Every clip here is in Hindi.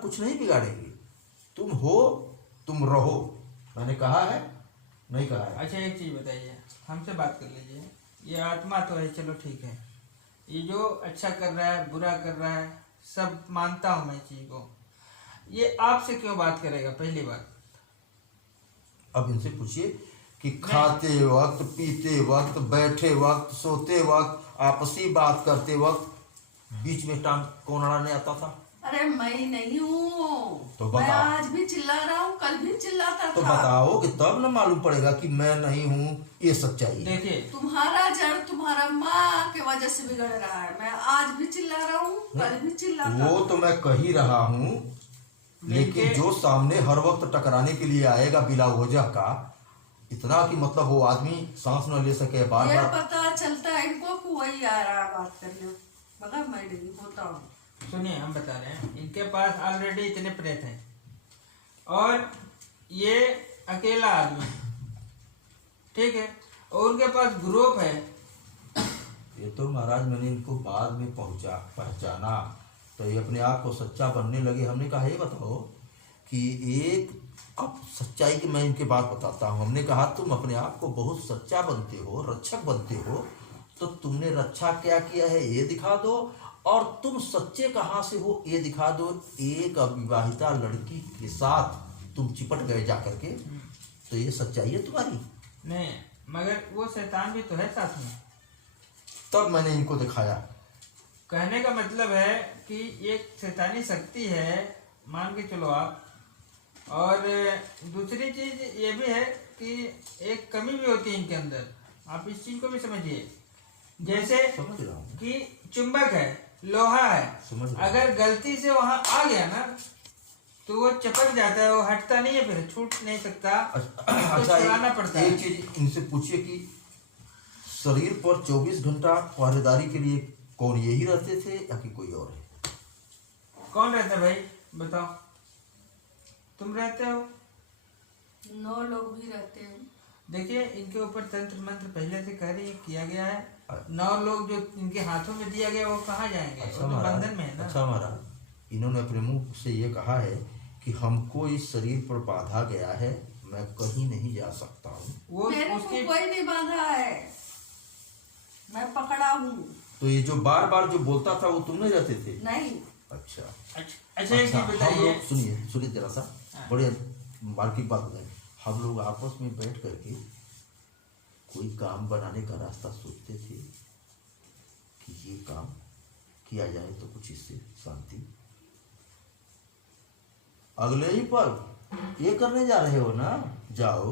कुछ नहीं बिगाड़ेगी। तुम हो, तुम रहो। मैंने कहा है, नहीं कहा है? अच्छा एक चीज बताइए, हमसे बात कर लीजिए। ये आत्मा तो है, चलो ठीक है। ये जो अच्छा कर रहा है, बुरा कर रहा है, सब मानता हूं मैं चीज को। ये आपसे क्यों बात करेगा? पहली बात। अब इनसे पूछिए कि खाते वक्त, पीते वक्त, बैठे वक्त, सोते वक्त, आपसी बात करते वक्त बीच में टांग कौन अड़ाने आता था? अरे मैं नहीं हूँ। तो मैं बताओ। आज भी चिल्ला रहा हूँ, कल भी चिल्लाता तो था। बताओ कि तब न मालूम पड़ेगा कि मैं नहीं हूँ, ये सच्चाई है। देखिए, तुम्हारा जड़ तुम्हारा माँ के वजह से बिगड़ रहा है। मैं आज भी चिल्ला रहा हूँ, कल भी चिल्लाता वो था। तो मैं कह ही रहा हूँ, लेकिन जो सामने हर वक्त टकराने के लिए आएगा बिला वजह का, इतना कि मतलब वो आदमी सांस न ले सके बार ये बार। पता चलता है इनको कि वही आ रहा है बात करने, मगर मैं नहीं होता हूँ। सुनिए, हम बता रहे हैं, इनके पास ऑलरेडी इतने प्रेत हैं और ये अकेला आदमी है, ठीक है, और उनके पास ग्रुप है। ये तो महाराज मैंने इनको बाद में पहचाना, तो ये अपने आप को सच्चा बनने लगे। हमने कहा ये बताओ कि एक, अब सच्चाई की मैं इनके बात बताता हूँ। हमने कहा तुम अपने आप को बहुत सच्चा बनते हो, रक्षक बनते हो, तो तुमने रक्षा क्या किया है ये दिखा दो, और तुम सच्चे कहाँ से हो ये दिखा दो। एक अविवाहिता लड़की के साथ तुम चिपट गए जाकर के, तो ये सच्चाई है तुम्हारी? नहीं, मगर वो शैतान भी तो है साथ में। तब मैंने इनको दिखाया। कहने का मतलब है कि एक शैतानी शक्ति है, मान के चलो आप। और दूसरी चीज ये भी है कि एक कमी भी होती है इनके अंदर, आप इस चीज को भी समझिए। जैसे समझ रहा हूँ। कि चुंबक है, लोहा है, समझ रहा हूँ। अगर गलती से वहां आ गया ना तो वो चिपक जाता है, वो हटता नहीं है, फिर छूट नहीं सकता। अच्छा, छुड़ाना पड़ता है। एक चीज इनसे पूछिए कि शरीर पर 24 घंटा पहरेदारी के लिए कौन यही रहते थे या कि कोई और है? कौन रहता है भाई, बताओ? तुम रहते हो? 9 लोग भी रहते हैं। देखिए, इनके ऊपर तंत्र मंत्र पहले से कह रही किया गया है। 9 लोग जो इनके हाथों में दिया गया, वो कहाँ जाएंगे? अच्छा वो तो महाराज, बंधन में है ना। अच्छा महाराज, इन्होंने अपने मुंह से ये कहा है कि हमको इस शरीर पर बांधा गया है, मैं कहीं नहीं जा सकता हूँ। वो मेरे को उसकी कोई नहीं बांधा है, मैं पकड़ा हूँ। तो ये जो बार बार जो बोलता था वो तुम नहीं रहते थे? नहीं। अच्छा अच्छा एक चीज हम बताइए। लोग, सुनिए जरा सा, हाँ। बड़े मार्किक बात बताएं। हम लोग आपस में बैठ करके कोई काम बनाने का रास्ता सोचते थे कि ये काम किया जाए तो कुछ इससे शांति। अगले ही पल ये करने जा रहे हो ना, जाओ।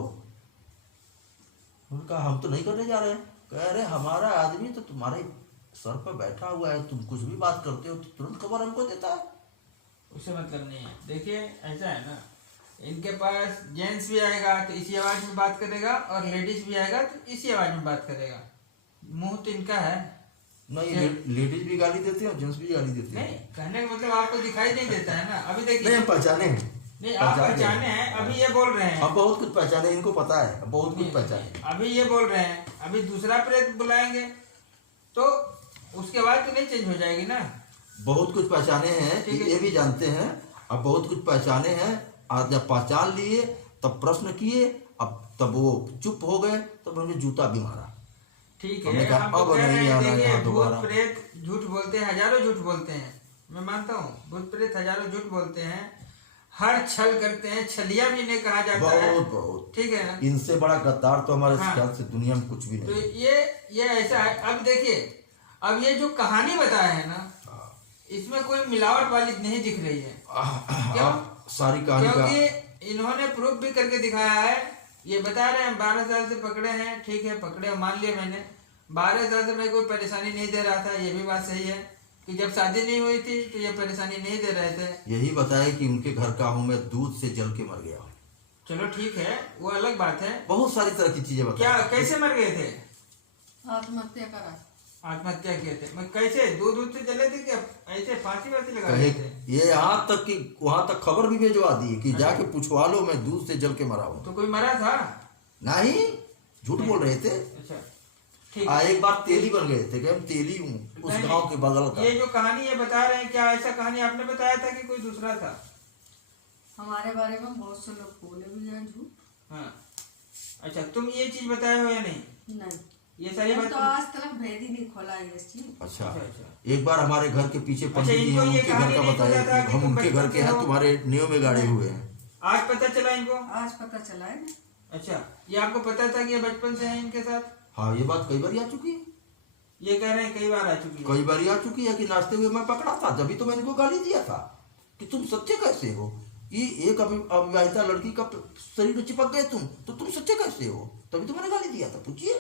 उनका हम तो नहीं करने जा रहे हैं। कह रहे हमारा आदमी तो तुम्हारे सर पर बैठा हुआ है, तुम कुछ भी बात करते हो तो तुरंत खबर हमको देता है। उससे मतलब नहीं है। देखिए, ऐसा है ना, इनके पास जेंट्स भी आएगा तो इसी आवाज में बात करेगा, और लेडीज भी आएगा तो इसी आवाज में बात करेगा। मुंह तो इनका है। नहीं, लेडीज भी गाली देते हैं और जेंट्स भी गाली देते हैं। नहीं, कहने का मतलब आपको दिखाई नहीं देता है ना। अभी देखिए, नहीं, हम पहचाने हैं। नहीं आप पहचाने हैं, अभी ये बोल रहे हैं। हम बहुत कुछ पहचाने, इनको पता है, हम बहुत कुछ नहीं, पहचाने। अभी ये बोल रहे हैं, अभी दूसरा प्रेत बुलाएंगे तो उसके बाद तो नहीं चेंज हो जाएगी ना। बहुत कुछ पहचाने हैं, ठीक है। ये भी जानते हैं। अब बहुत कुछ पहचाने हैं, और जब पहचान लिए तब प्रश्न किए, अब तब वो चुप हो गए, तब उन्होंने जूता भी मारा। ठीक हमने है, कहा, हम तो अब कह रहे नहीं हैं, आना देखिए, यहाँ भूत दोबारा। प्रेत झूठ बोलते हैं, हजारों झूठ बोलते हैं, मैं मानता हूँ। भूत प्रेत हजारों झूठ बोलते हैं, हर छल करते हैं, छलिया भी नहीं कहा जाता है। बहुत बहुत। ठीक है ना। इनसे बड़ा गद्दार तो हमारे हाँ। ख्याल से दुनिया में कुछ भी तो नहीं। ये ऐसा है। अब देखिए, अब ये जो कहानी बताया है ना, इसमें कोई मिलावट वाली नहीं दिख रही है। क्यों? अब सारी कहानी का, क्योंकि इन्होंने प्रूफ भी करके दिखाया है। ये बता रहे हैं 12 साल से पकड़े हैं, ठीक है, पकड़े, मान लिया मैंने। 12 साल से मैं कोई परेशानी नहीं दे रहा था, ये भी बात सही है कि जब शादी नहीं हुई थी तो ये परेशानी नहीं दे रहे थे। यही बताया कि उनके घर का हूँ मैं, दूध से जल के मर गया। चलो ठीक है, वो अलग बात है। बहुत सारी तरह की चीजें बताई। क्या, कैसे मर गए थे? आत्महत्या करा। आत्महत्या किए थे? मैं कैसे, दूध से जले थे क्या? ऐसे फांसी वासी लगा कहे रहे थे? ये यहाँ तक कि वहां तक खबर भी भेजवा दी कि जाके पूछवा लो, मैं दूध से जल के मरा हूँ। तो कोई मरा था? नहीं, झूठ बोल रहे थे। अच्छा ठीक एक बार तेली बन गए थे कि हम तेली हूँ, उस नहीं, गांव के बगल का। ये जो कहानी ये बता रहे हैं, क्या ऐसा कहानी आपने बताया था कि कोई दूसरा था? हमारे बारे में बहुत से लोग बोले भी हैं झूठ। हाँ, अच्छा तुम ये चीज बताए हो या नहीं? नहीं, ये सारी मैं बात तो आज तक भेद ही नहीं खोला ये चीज। अच्छा, अच्छा। एक बार हमारे घर के पीछे पंडित जी इनको हैं, ये उनके घर कहानी का नहीं बताया पता था कि कि हम तुम उनके घर बचपन के से हैं, हो। तुम्हारे नियों में गाड़े हुए हैं। आज पता चला इनको? आज पता चला है ना। अच्छा, ये आपको पता था कि ये बचपन से है इनके साथ? हाँ, ये बात कई बार आ चुकी है, ये कह रहे हैं कई बार आ चुकी है। कई बार आ चुकी है कि नाचते हुए मैं पकड़ा था, जब तो मैंने इनको गाली दिया था कि तुम सच्चे कैसे हो, ये एक अविवाहिता लड़की का शरीर में चिपक गए तुम, तो तुम सच्चे कैसे हो, तभी तो मैंने गाली दिया था। पूछिए।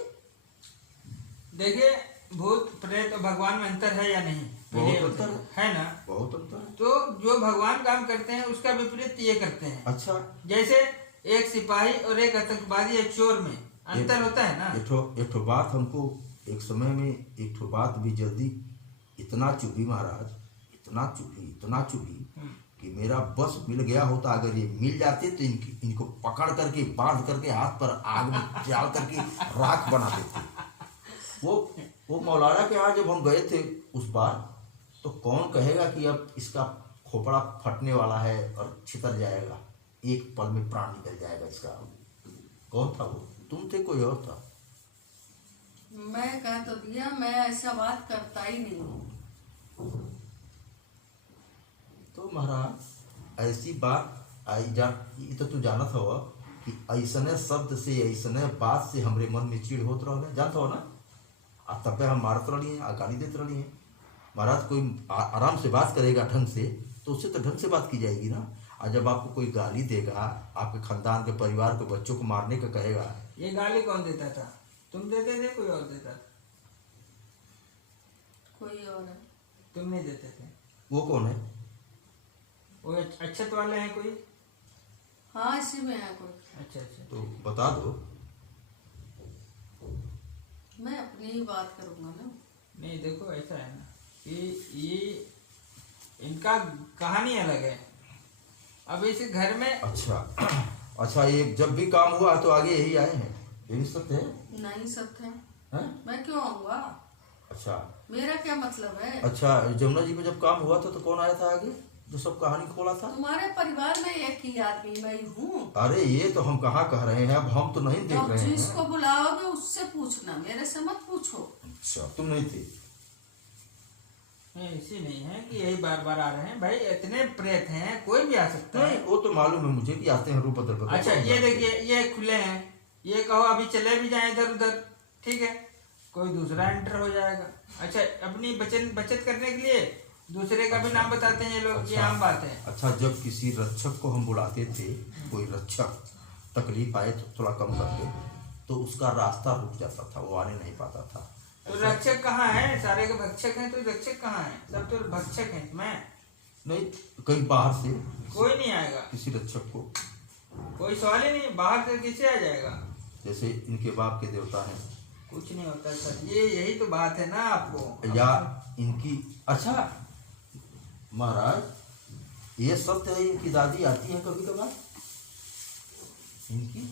देखिए, भूत प्रेत और भगवान में अंतर है या नहीं? बहुत अंतर है ना? बहुत अंतर है। तो जो भगवान काम करते हैं उसका विपरीत ये करते हैं। अच्छा, जैसे एक सिपाही और एक आतंकवादी या चोर में अंतर होता है ना। एक ठो बात हमको एक समय में, एक ठो बात भी जल्दी इतना चुभी महाराज, इतना चुभी कि मेरा बस मिल गया होता। अगर ये मिल जाते तो इनको पकड़ करके बांध करके हाथ पर आग में डाल करके राख बना देते। वो मौलाना के यहाँ जब हम गए थे उस बार, तो कौन कहेगा कि अब इसका खोपड़ा फटने वाला है और छितर जाएगा, एक पल में प्राण निकल जाएगा इसका। कौन था वो? तुम थे, कोई और था? मैं कह तो दिया, मैं ऐसा बात करता ही नहीं हूँ। तो महाराज ऐसी बात ये तो तू जानत हो कि ऐसने शब्द से, ऐसने बात से हमरे मन में चिड़ होत रहा, जानता हो ना। आ तब हम मारत रही हैं, गाली देते रही हैं। महाराज कोई आराम से बात करेगा ढंग से, तो उससे तो ढंग से बात की जाएगी ना। और जब आपको कोई गाली देगा, आपके खानदान के परिवार के बच्चों को मारने का कहेगा। ये गाली कौन देता था? तुम देते थे, कोई और देता था? कोई और है। तुम नहीं देते थे? वो कौन है? वो अक्षत वाले हैं कोई? हाँ, इसी में है कोई। अच्छा अच्छा। तो बता दो। मैं अपनी ही बात करूंगा ना। नहीं, देखो ऐसा है ना कि ये इनका कहानी अलग है। अब इस घर में अच्छा, ये जब भी काम हुआ तो आगे यही आए हैं, ये भी सत्य है? नहीं सत्य है। हैं? मैं क्यों आऊंगा? अच्छा मेरा क्या मतलब है? अच्छा, जमुना जी में जब काम हुआ था तो कौन आया था आगे, जो सब कहानी खोला था? तुम्हारे परिवार में एक ही आदमी मैं ही हूँ। अरे ये तो हम कहाँ कह रहे हैं, अब हम तो नहीं देख अब रहे हैं। जिसको बुलाओगे उससे पूछना, मेरे से मत पूछो। अच्छा, तुम नहीं थे? ऐसी नहीं है कि यही बार बार आ रहे हैं भाई, इतने प्रेत हैं, कोई भी आ सकता नहीं, है। वो तो मालूम है मुझे कि आते हैं रूप बदल बदल। अच्छा, ये देखिए, ये खुले हैं, ये कहो अभी चले भी जाएं इधर उधर, ठीक है, कोई दूसरा एंटर हो जाएगा। अच्छा, अपनी बचत करने के लिए दूसरे का भी नाम बताते हैं ये लोग, ये आम बात है। अच्छा, जब किसी रक्षक को हम बुलाते थे, कोई रक्षक तकलीफ आए तो थोड़ा कम करते, तो उसका रास्ता रुक जाता था, वो आने नहीं पाता था। तो रक्षक कहाँ है? सारे के भक्षक हैं, तो रक्षक कहाँ है? सब तो भक्षक हैं। मैं नहीं, कहीं बाहर से कोई नहीं आएगा, किसी रक्षक को, कोई सवाल ही नहीं, बाहर से किसे आ जाएगा? जैसे इनके बाप के देवता हैं, कुछ नहीं होता सर, ये यही तो बात है ना आपको। या इनकी। अच्छा महाराज, ये सत्य है इनकी दादी आती है कभी कभार? इनकी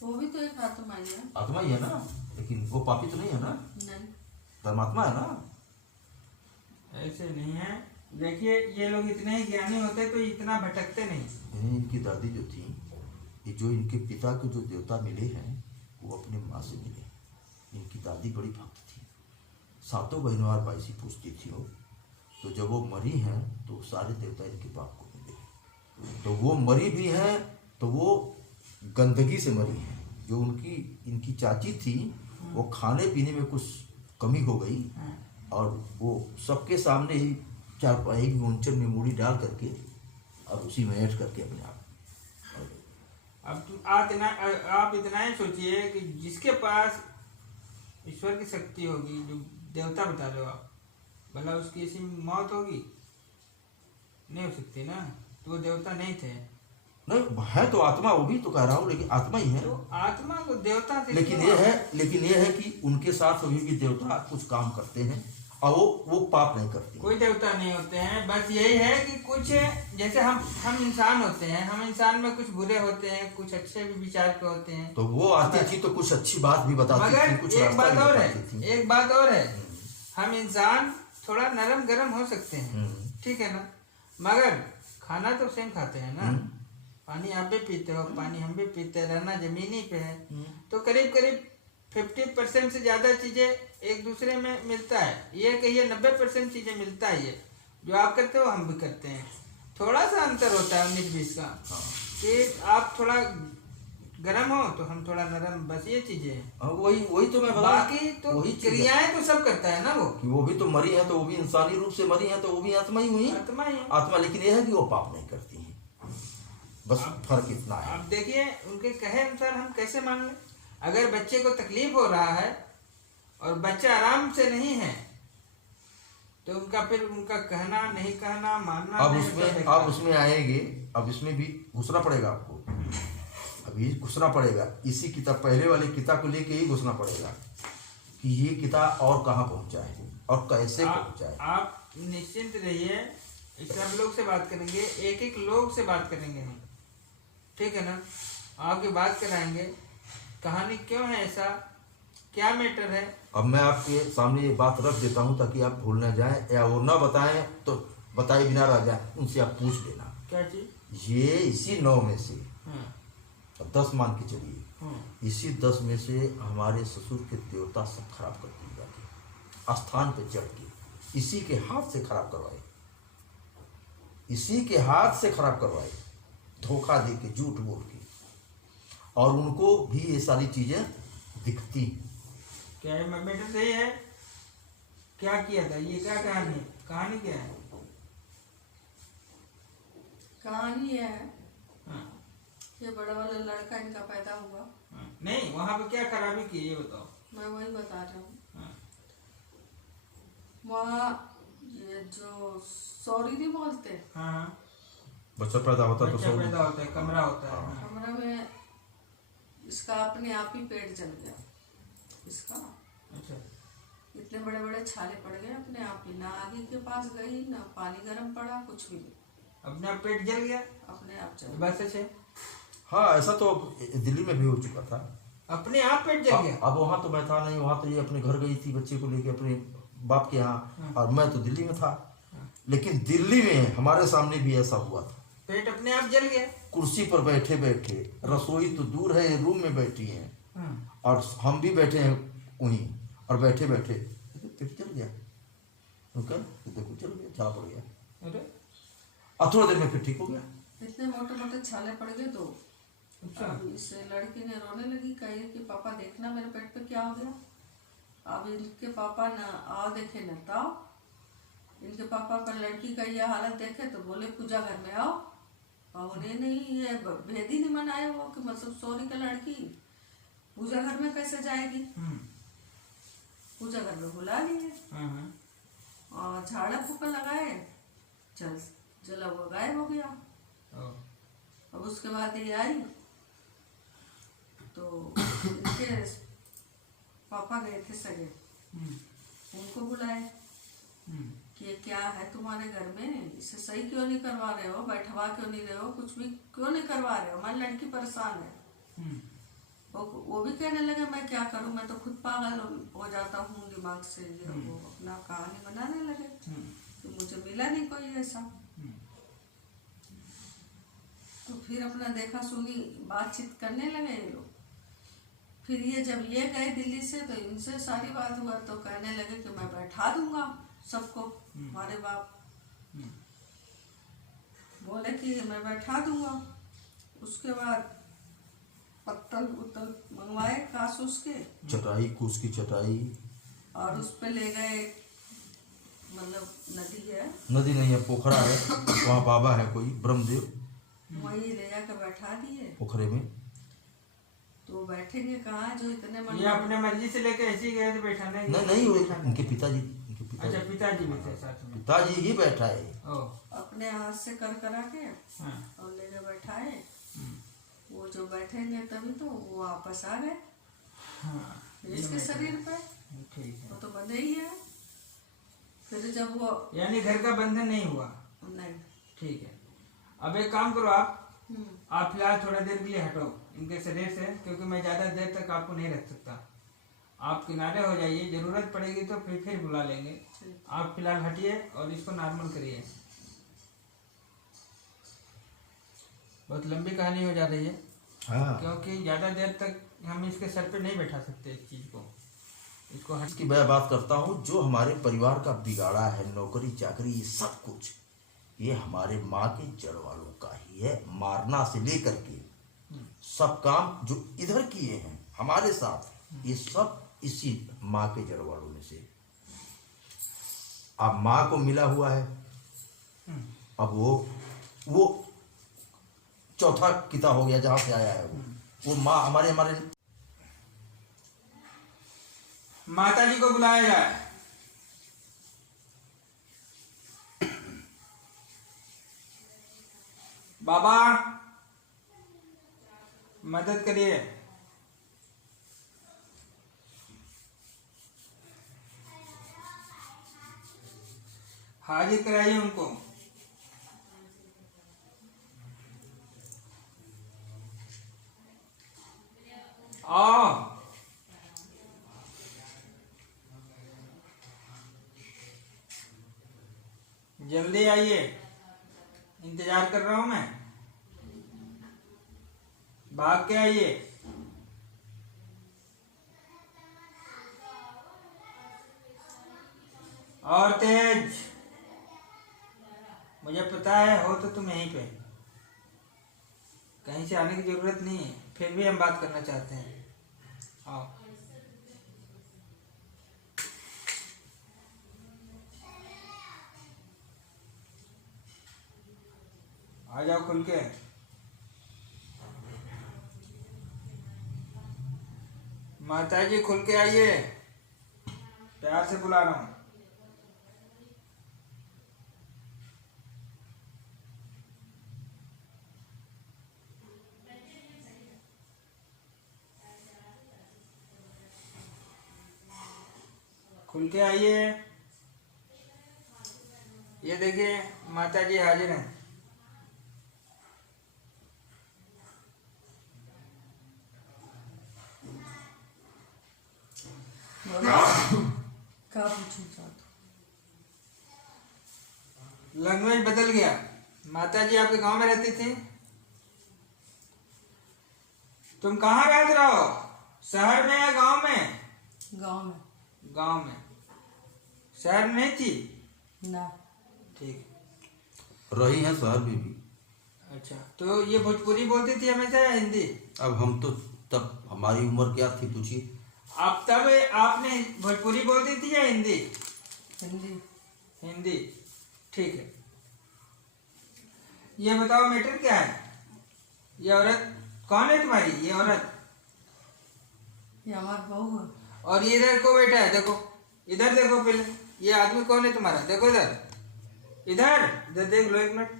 वो भी तो एक आत्मा ही है। आत्मा ही है ना, लेकिन वो पापी तो नहीं है ना, नहीं, धर्मात्मा है ना। ऐसे नहीं है। देखिए, ये लोग इतने ही ज्ञानी होते तो इतना भटकते नहीं। इनकी दादी जो थी, ये जो इनके पिता को जो देवता मिले हैं, वो अपने माँ से मिले। इनकी दादी बड़ी भक्त थी, सातों बहनों और बाईसी पूछती थी वो। तो जब वो मरी हैं तो सारे देवता इनके बाप को मिले। तो वो मरी भी हैं तो वो गंदगी से मरी हैं। जो इनकी चाची थी, वो खाने पीने में कुछ कमी हो गई, और वो सबके सामने ही चारपाई की ऊंचन में मूड़ी डाल करके और उसी में ऐड करके अपने आप। अब आप इतना ही सोचिए कि जिसके पास ईश्वर की शक्ति होगी, जो देवता बता रहे हो आप, भला उसकी ऐसी मौत होगी? नहीं हो सकती ना, तो वो देवता नहीं थे। नहीं है तो आत्मा, वो भी तो कह रहा हूँ, लेकिन आत्मा ही है। तो आत्मा को देवता से लेकिन ये है कि उनके साथ अभी भी देवता कुछ काम करते हैं, और वो पाप नहीं करते। कोई देवता नहीं होते हैं, बस यही है कि कुछ जैसे हम इंसान होते हैं, हम इंसान में कुछ बुरे होते हैं, कुछ अच्छे भी विचार के होते हैं। तो वो आती थी तो कुछ अच्छी बात भी बताती थी, मगर कुछ एक रास्ता बात भी और बताती थी। है, एक बात और है, हम इंसान थोड़ा नरम गरम हो सकते हैं, हम्म। ठीक है ना, मगर खाना तो सेम खाते हैं ना। पानी आप भी पीते हो, पानी हम भी पीते हैं, रहना जमीनी पे है, तो करीब करीब 50% से ज्यादा चीजें एक दूसरे में मिलता है। ये कहिए 90% चीजें मिलता है। ये जो आप करते हो हम भी करते हैं, थोड़ा सा अंतर होता है 19-20 का, कि आप थोड़ा गर्म हो तो हम थोड़ा नरम, बस ये चीजें हैं। वही वही तो मैं बता, बाकी तो वही चीज़ है। क्रियाएं तो सब करता है ना वो, कि वो भी तो मरी है, तो वो भी इंसानी रूप से मरी है, तो वो भी आत्मा ही हुई, आत्मा ही है। आत्मा। लेकिन यह है कि वो पाप नहीं करती है, बस फर्क इतना है। आप देखिए उनके कहे अनुसार हम कैसे मान लें? अगर बच्चे को तकलीफ हो रहा है और बच्चा आराम से नहीं है, तो उनका फिर उनका कहना नहीं कहना, मानना अब नहीं, उसमें सब अब बेकार। उसमें आएंगे, अब इसमें भी घुसना पड़ेगा आपको, अभी घुसना पड़ेगा इसी किताब, पहले वाली किताब को लेके ही घुसना पड़ेगा कि ये किताब और कहाँ पहुंचा है और कैसे पहुंचा है। आप निश्चिंत रहिए, सब लोग से बात करेंगे, एक एक लोग से बात करेंगे हम, ठीक है ना? आपकी बात कराएंगे, कहानी क्यों है ऐसा, क्या मैटर है। अब मैं आपके सामने ये बात रख देता हूँ ताकि आप भूल ना जाएं, या वो ना बताएं तो बताए बिना रह जाए, उनसे आप पूछ लेना। क्या चीज? ये इसी 9 में से हाँ, 10 मान के चलिए, हाँ, इसी 10 में से हमारे ससुर के देवता सब खराब कर दिए जाके, स्थान पे चढ़ के इसी के हाथ से खराब करवाए, इसी के हाथ से खराब करवाए, धोखा दे के, झूठ बोल के, और उनको भी ये सारी चीजें दिखती। क्या ये मैटर सही है? क्या किया था, ये क्या कहानी है? कहानी क्या है? कहानी है, हाँ, ये बड़ा वाला लड़का इनका पैदा हुआ। हाँ। नहीं, वहां पे क्या खराबी की ये बताओ। मैं वही बता रहा हूँ। हाँ, वहाँ ये जो सॉरी नहीं बोलते, हाँ, हाँ, बच्चा पैदा होता तो बच्चा सब पैदा होता है, कमरा होता है। हाँ, कमरे में इसका अपने आप ही पेट जल गया इसका। अच्छा, इतने बड़े बड़े छाले पड़ गए अपने आप ही, ना आगे के पास गई ना पानी गर्म पड़ा, कुछ भी नहीं, अपना पेट जल गया, अपने आप चल बस ऐसे हाँ, ऐसा तो दिल्ली में भी हो चुका था। अपने आप पेट जल गया। अब वहाँ तो मैं था नहीं, वहाँ तो ये अपने घर गई थी बच्चे को लेके अपने बाप के यहाँ, और मैं तो दिल्ली में था। लेकिन दिल्ली में हमारे सामने भी ऐसा हुआ था, पेट अपने आप जल गया। कुर्सी पर बैठे बैठे, रसोई तो दूर है, रूम में बैठी हैं, हाँ, और हम भी बैठे हैं वहीं, और बैठे बैठे पेट चल गया, देखो चल गया, झाला पड़ गया, अरे और थोड़ी देर में फिर ठीक हो गया। इतने मोटे मोटे छाले पड़ गए। तो अच्छा, अब इस लड़की ने रोने लगी, कही कि पापा देखना मेरे पेट पे क्या हो गया। अब इनके पापा ना आओ देखे न ताओ, इनके पापा का लड़की का यह हालत देखे तो बोले पूजा घर में आओ, और उन्हें नहीं, ये भेद ही नहीं मनाए वो कि मतलब सॉरी का लड़की पूजा घर में कैसे जाएगी। पूजा घर में बुला लिए हाँ, हाँ, और झाड़ा फूका लगाए, चल जला हुआ गायब हो गया। ओ, अब उसके बाद ये आई तो इनके पापा गए थे सगे, हम्म, उनको बुलाए हम्म, कि ये क्या है तुम्हारे घर में, इसे सही क्यों नहीं करवा रहे हो, बैठवा क्यों नहीं रहे हो, कुछ भी क्यों नहीं करवा रहे हो, हमारी लड़की परेशान है। हम्म, वो भी कहने लगे मैं क्या करूं, मैं तो खुद पागल हो जाता हूँ दिमाग से। ये वो अपना कहानी बनाने लगे कि मुझे मिला नहीं कोई ऐसा। तो फिर अपना देखा सुनी बातचीत करने लगे ये लोग। फिर ये जब ये गए दिल्ली से तो इनसे सारी बात हुआ, तो कहने लगे कि मैं बैठा दूंगा सबको, हमारे बाप बोले कि मैं बैठा दूंगा। उसके बाद पत्तल उत्तल मंगवाए कासूस के, चटाई, कूस की चटाई, और उस पे ले गए, मतलब नदी है, नदी नहीं है, पोखरा है, वहाँ बाबा है कोई ब्रह्मदेव, वही ले जाकर बैठा दिए। पोखरे में। तो बैठेंगे कहाँ, जो इतने मन ये अपने मर्जी से लेके ऐसे ही गए थे बैठाने? नहीं, वो उनके पिताजी, अच्छा, पिताजी भी थे साथ में। पिताजी ही बैठा है। ओ, अपने हाथ से कर करा के हाँ, और ले गए बैठाए। वो जो बैठेंगे तभी तो वो वापस आ गए हाँ, इसके शरीर पे, ठीक है। वो तो बंधे ही है। फिर जब वो यानी घर का बंधन नहीं हुआ। नहीं, ठीक है, अब एक काम करो, आप फिलहाल थोड़ा देर के लिए हटो इनके शरीर से, क्योंकि मैं ज्यादा देर तक आपको नहीं रख सकता। आप किनारे हो जाइए, जरूरत पड़ेगी तो फिर बुला लेंगे। आप फिलहाल हटिए और इसको नॉर्मल करिए। बहुत लंबी कहानी हो जा रही है, हाँ, क्योंकि ज़्यादा देर तक हम इसके सर पे नहीं बैठा सकते इस चीज़ को, इसको हट इसकी मैं बात करता हूँ जो हमारे परिवार का बिगाड़ा है, नौकरी चाकरी ये सब कुछ, ये हमारे माँ के जड़ वालों का ही है। मारना से लेकर के सब काम जो इधर किए हैं हमारे साथ, ये सब इसी माँ के जड़ वालों में से। अब माँ को मिला हुआ है, अब वो चौथा किता हो गया जहां से आया है वो माँ हमारे हमारे माता जी को बुलाया जाए। बाबा मदद करिए। हाजिर कराइए उनको। आओ। जल्दी आइए, इंतजार कर रहा हूं मैं। भाग के आइए। और तेज, मुझे पता है हो तो तुम यहीं पे, कहीं से आने की जरूरत नहीं है, फिर भी हम बात करना चाहते हैं। आओ। आ जाओ खुल के। माता जी खुल के आइए, प्यार से बुला रहा हूं। खुल के आइए। ये देखिए माता जी हाजिर हैं। क्या पूछना चाहते लैंग्वेज बदल गया। माता जी आपके गांव में रहती थी? तुम कहाँ रह रहे हो, शहर में या गांव में? हो? गाँव में। गांव में। शहर में नहीं थी? ना। ठीक। रही हैं शहर में भी। अच्छा, तो ये भोजपुरी बोलती थी हमेशा या हिंदी? अब हम तो तब हमारी उम्र क्या थी पूछिए। आप तब आपने भोजपुरी बोलती थी या हिंदी? हिंदी। हिंदी। ठीक है। ये बताओ मैटर क्या है? ये औरत कौन है तुम्हारी? ये औरत ये हमारी बहू है। और ये इधर को बैठा है, देखो इधर देखो पहले, ये आदमी कौन है तुम्हारा? देखो इधर, इधर इधर देख लो, एक मिनट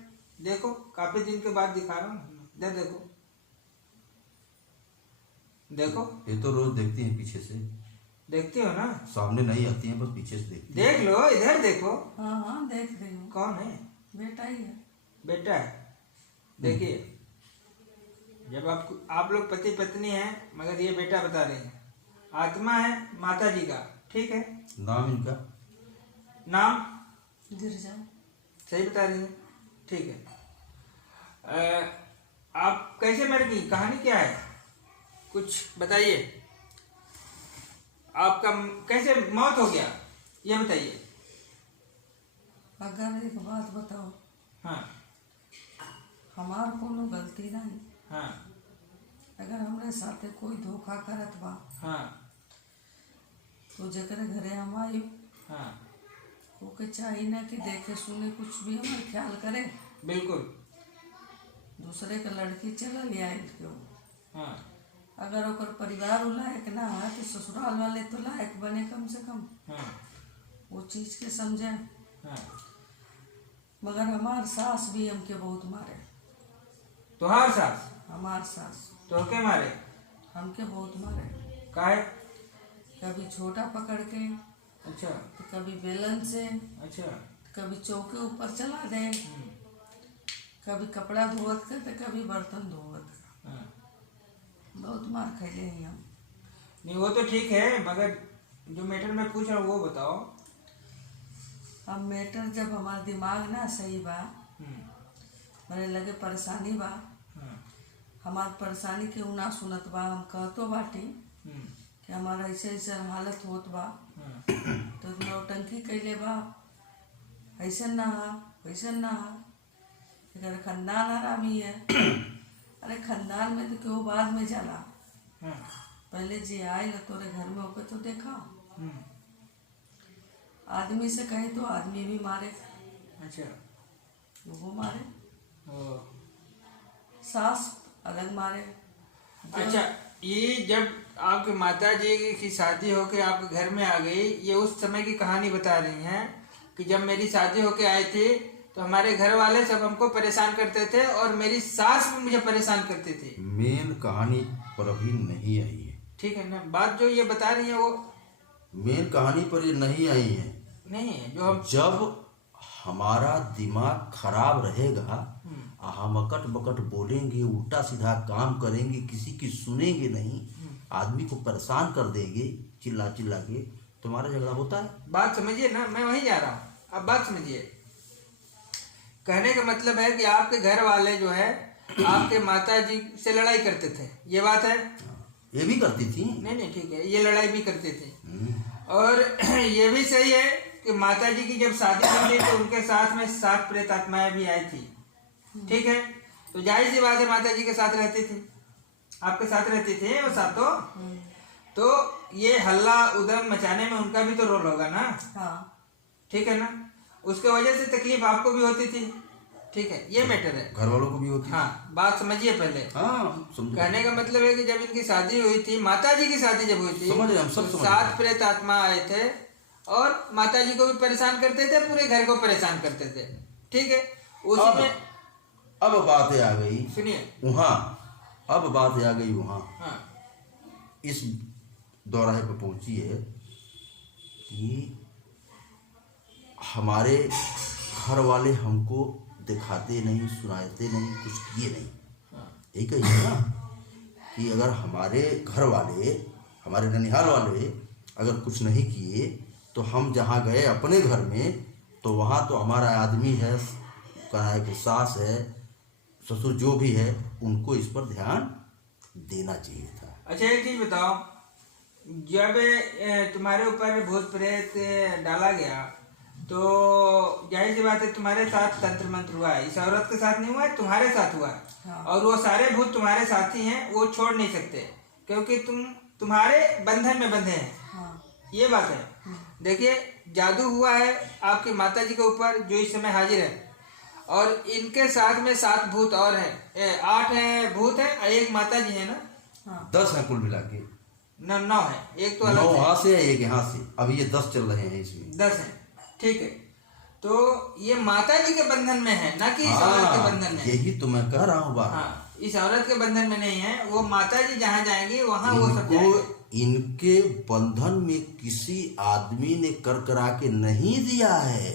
देखो, काफी दिन के बाद दिखा रहा हूँ, इधर देखो, देखो। ये तो रोज देखती हैं पीछे से, देखती हो ना? सामने नहीं आती हैं, बस पीछे से देखती हैं। देख लो, इधर देखो। हाँ हाँ देख रही हूँ। कौन है? बेटा ही है। बेटा है। देखिए, जब आप लोग पति पत्नी हैं, मगर ये बेटा बता रहे हैं, आत्मा है माता जी का, ठीक है? नाम इनका? नाम गिरजा। सही बता रही है, ठीक है। आप कैसे मर गई, कहानी क्या है, कुछ बताइए। आपका कैसे मौत हो गया, ये बताइए। अगर एक बात बताओ, हाँ हमार कोनो गलती नहीं, हाँ अगर हमरे साथे कोई धोखा करत बा हाँ तो जेकरे घरे हम आई हाँ, ओके चाहिए ना कि देखे सुने कुछ भी हमारे ख्याल करे। बिल्कुल। दूसरे का लड़की चल लिया क्यों? हाँ अगर ओकर परिवार लायक ना है तो ससुराल वाले तो लायक बने कम से कम, हाँ वो चीज के समझे। हाँ। मगर हमार सास भी हमके बहुत मारे। तुहार सास? हमार सास तो के मारे? हमके बहुत मारे। काहे? कभी छोटा पकड़ के, अच्छा तो कभी बेलन से, अच्छा। कभी चौके ऊपर चला दे, कभी कपड़ा धोवत का तो कभी बर्तन धोवत का। हाँ। बहुत मार खैले हैं हम। नहीं वो तो ठीक है, मगर जो मैटर मैं पूछ रहा हूँ वो बताओ। अब मैटर जब हमारा दिमाग ना सही बा, हम्म, मेरे लगे परेशानी बा, हाँ हमार परेशानी केहू ना सुनत बा, हम कहतो बाटी कि हमारा ऐसे ऐसे हालत होत बा, तो नौटंकी कैले बा, ऐसन ना हा वैसन ना हा, अगर खानदान आरामी है। अरे खानदान में तो केहू बाद में जाला, पहले जी आए ना तोरे घर में होके तो देखा। आदमी से कहीं तो आदमी भी मारे, अच्छा वो मारे, ओ सास अलग मारे। अच्छा, ये जब आपके माता जी की शादी होके आपके घर में आ गई, ये उस समय की कहानी बता रही हैं कि जब मेरी शादी होके आई थी तो हमारे घर वाले सब हमको परेशान करते थे और मेरी सास भी मुझे परेशान करती थी। मेन कहानी पर अभी नहीं आई है। ठीक है ना, बात जो ये बता रही है वो मेन कहानी पर ये नहीं आई है। नहीं है जो हम जब हमारा दिमाग खराब रहेगा, हम अकट बकट बोलेंगे, उल्टा सीधा काम करेंगे, किसी की सुनेंगे नहीं, आदमी को परेशान कर देंगे चिल्ला चिल्ला के, तुम्हारा झगड़ा होता है। बात समझिए ना, मैं वहीं जा रहा हूँ, अब बात समझिए। कहने का मतलब है कि आपके घर वाले जो है आपके माता जी से लड़ाई करते थे, ये बात है। ये भी करती थी। नहीं ठीक है, ये लड़ाई भी करते थे। और ये भी सही है कि माता जी की जब शादी हुई थी तो उनके साथ में 7 प्रेत आत्माएं भी आई थी। ठीक है, तो जाहिर सी बात है माता जी के साथ रहती थी, आपके साथ रहती थी वो सातों। तो ये हल्ला उदम मचाने में उनका भी तो रोल होगा ना। हाँ ठीक है ना, उसके वजह से तकलीफ आपको भी होती थी। ठीक है, ये मैटर है, घर वालों को भी होती। हाँ बात समझिए पहले। हाँ समझो। कहने का मतलब है कि जब इनकी शादी हुई थी, माता जी की शादी जब हुई थी, समझ रहे हम, सब तो समझ 7 प्रेत आत्मा आए थे और माता जी को भी परेशान करते थे, पूरे घर को परेशान करते थे। ठीक है, उसी में अब बातें आ गई सुनिए वहाँ, अब बात आ गई वहाँ, हाँ इस दौराहे पर पहुंची है कि हमारे घर वाले हमको दिखाते नहीं, सुनाते नहीं, कुछ किए नहीं। यही कहिए ना कि अगर हमारे घर वाले, हमारे ननिहाल वाले अगर कुछ नहीं किए तो हम जहाँ गए अपने घर में, तो वहाँ तो हमारा आदमी है, कहा है कि सास है, ससुर जो भी है, उनको इस पर ध्यान देना चाहिए था। अच्छा एक चीज बताओ, जब तुम्हारे ऊपर भूत प्रेत डाला गया तो जाहिर सी बात है तुम्हारे साथ तंत्र मंत्र हुआ है, इस औरत के साथ नहीं हुआ है, तुम्हारे साथ हुआ है। हाँ। और वो सारे भूत तुम्हारे साथी हैं, वो छोड़ नहीं सकते क्योंकि तुम्हारे बंधन में बंधे हैं। हाँ। ये बात है। देखिए, जादू हुआ है आपकी माता जी के ऊपर जो इस समय हाजिर है, और इनके साथ में 7 भूत और हैं, 8 है भूत है, 1 माता जी है ना। हाँ। 10 हैं कुल मिला के। 9 है, एक तो 9 अलग वहाँ से है, 1 यहाँ से, अब ये 10 चल रहे हैं इसमें। 10 है। ठीक है, तो ये माता जी के बंधन में है, ना कि इस औरत के बंधन में। यही तो मैं कह रहा हूँ बात। हाँ, इस औरत के बंधन में नहीं है, वो माता जी जहाँ जाएंगी वहाँ वो सब इनको जाएंगे। इनके बंधन में किसी आदमी ने कर करा के नहीं दिया है,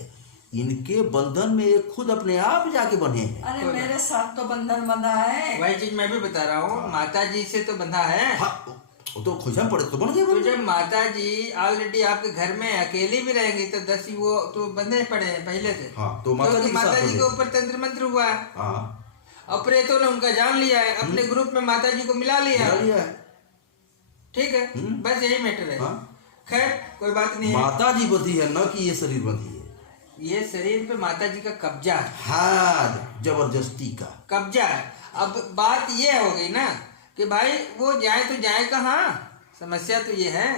इनके बंधन में ये खुद अपने आप जाके बने हैं। अरे मेरे साथ तो बंधन बंधा है। वही चीज मैं भी बता रहा हूँ, माता जी से तो बंधा है। हाँ, वो तो खुशम पड़े तो बन गए तो बंधन। जब माता जी ऑलरेडी आपके घर में अकेली भी रहेंगी तो 10 ही वो तो बंधे पड़े हैं पहले से। हाँ, तो माता जी के माता साथ जी के बंधे। ऊपर तंत्र मंत्र हुआ है, हाँ, और प्रेतों ने उनका जान लिया है, अपने ग्रुप में माता जी को मिला लिया मिला है। लिया है। ठीक है, बस यही मैटर है। हाँ। खैर कोई बात नहीं है। माता जी बंधी है, न कि ये शरीर बंधी है। ये शरीर पे माता जी का कब्जा है, हाँ, जबरदस्ती का कब्जा है। अब बात ये हो गई ना कि भाई वो जाए तो जाए कहाँ, समस्या तो ये है।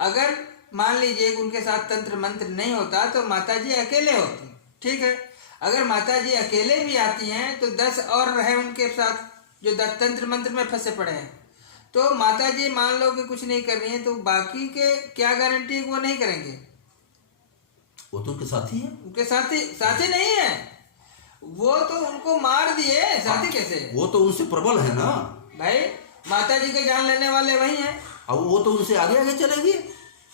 अगर मान लीजिए कि उनके साथ तंत्र मंत्र नहीं होता तो माता जी अकेले होती। ठीक है, अगर माता जी अकेले भी आती हैं तो 10 और रहे उनके साथ जो तंत्र मंत्र में फंसे पड़े हैं, तो माता जी मान लो कि कुछ नहीं कर रही है तो बाकी के क्या गारंटी वो नहीं करेंगे। वो तो उनके साथी है। उनके साथी नहीं है, वो तो उनको मार दिए, साथी कैसे। वो तो उनसे प्रबल है ना भाई, माता जी के जान लेने वाले वही हैं। अब वो तो उनसे आगे आगे चलेगी।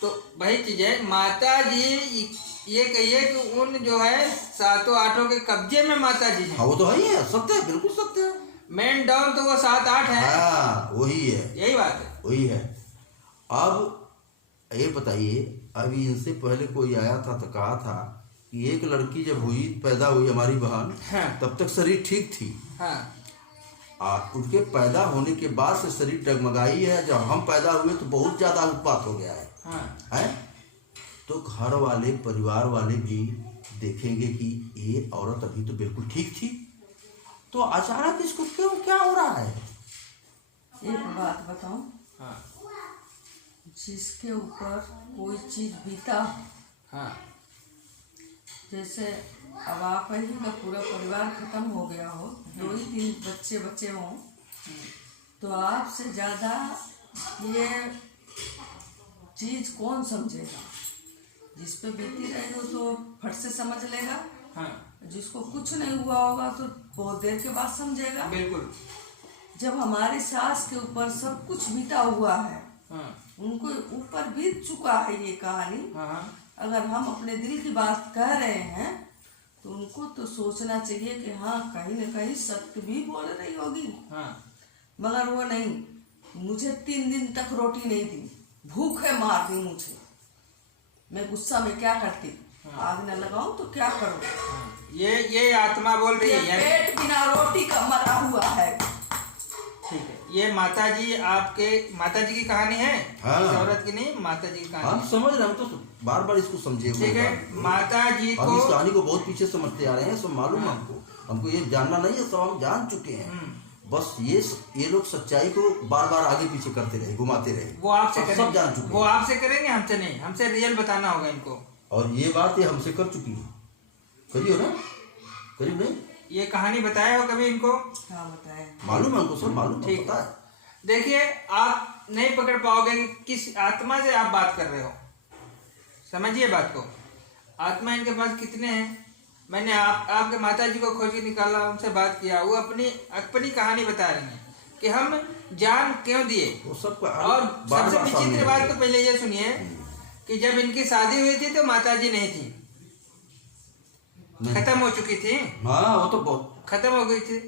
तो वही चीज है, माता जी ये कहिए कि उन जो है 7 8 के कब्जे में माता जी है। हाँ, वो तो है ही है, सत्य है, बिल्कुल सत्य है। मेन डाउन तो वो 7 8 है। हाँ, वही है, यही बात है। वही है। अब ये बताइए, अभी इनसे पहले कोई आया था तो कहा था कि एक लड़की जब हुई, पैदा हुई हमारी बहन, हाँ। तब तक शरीर ठीक थी, हाँ उनके पैदा होने के बाद से शरीर डगमगाई है। जब हम पैदा हुए तो बहुत ज्यादा उत्पात हो गया है। हाँ है तो घर वाले परिवार वाले भी देखेंगे कि ये औरत अभी तो बिल्कुल ठीक थी, तो अचानक इसको क्यों क्या हो रहा है। एक बात बताऊं, हाँ जिसके ऊपर कोई चीज बीता हो, हाँ जैसे अब आप ही का पूरा परिवार खत्म हो गया हो, 2 ही 3 बच्चे हों, तो आपसे ज्यादा ये चीज कौन समझेगा। जिस पे बीती रहेगी तो फट से समझ लेगा, हाँ जिसको कुछ नहीं हुआ होगा तो बहुत देर के बाद समझेगा। बिल्कुल। जब हमारी सास के ऊपर सब कुछ बीता हुआ है, हाँ उनको ऊपर बीत चुका है ये कहानी, हाँ अगर हम अपने दिल की बात कह रहे हैं तो उनको तो सोचना चाहिए कि हाँ कहीं न कहीं सत्य भी बोल रही होगी। हाँ मगर वो नहीं, मुझे 3 दिन तक रोटी नहीं दी, भूखे मार दी मुझे। मैं गुस्सा में क्या करती, आग न लगाऊं तो क्या करूं। हाँ। ये आत्मा बोल रही ये है। पेट बिना रोटी का मरा हुआ है। ठीक है, ये माता जी आपके माता जी की कहानी है। हाँ। इस औरत की नहीं, माता जी की कहानी। हम समझ रहे हैं, हम तो बार बार इसको समझे हुए ठीक है, हैं। माता जी हम को इस कहानी को बहुत पीछे समझते आ रहे हैं, सब मालूम है हमको ये जानना नहीं है, सब हम जान चुके हैं। बस ये लोग सच्चाई को बार बार आगे पीछे करते रहे, घुमाते रहे। वो आपसे सब करेंगे, जान चुके वो हैं। आपसे करेंगे, हमसे नहीं। हमसे रियल बताना होगा इनको। और ये बात ये हमसे कर चुकी है, करियो ना, करियो नहीं, ये कहानी बताया हो कभी इनको? हाँ बताए, मालूम है हमको, सब मालूम है, ठीक पता है। देखिए, आप नहीं पकड़ पाओगे कि किस आत्मा से आप बात कर रहे हो। समझिए बात को। आत्मा इनके पास कितने हैं? मैंने आपके माता जी को खोज के निकाला, उनसे बात किया, वो अपनी कहानी बता रही हैं कि हम जान क्यों दिए। वो सब और सबसे विचित्र बात तो पहले ये सुनिए कि जब इनकी शादी हुई थी तो माता जी नहीं थी, खत्म हो चुकी थी। हाँ वो तो बहुत खत्म हो गई थी।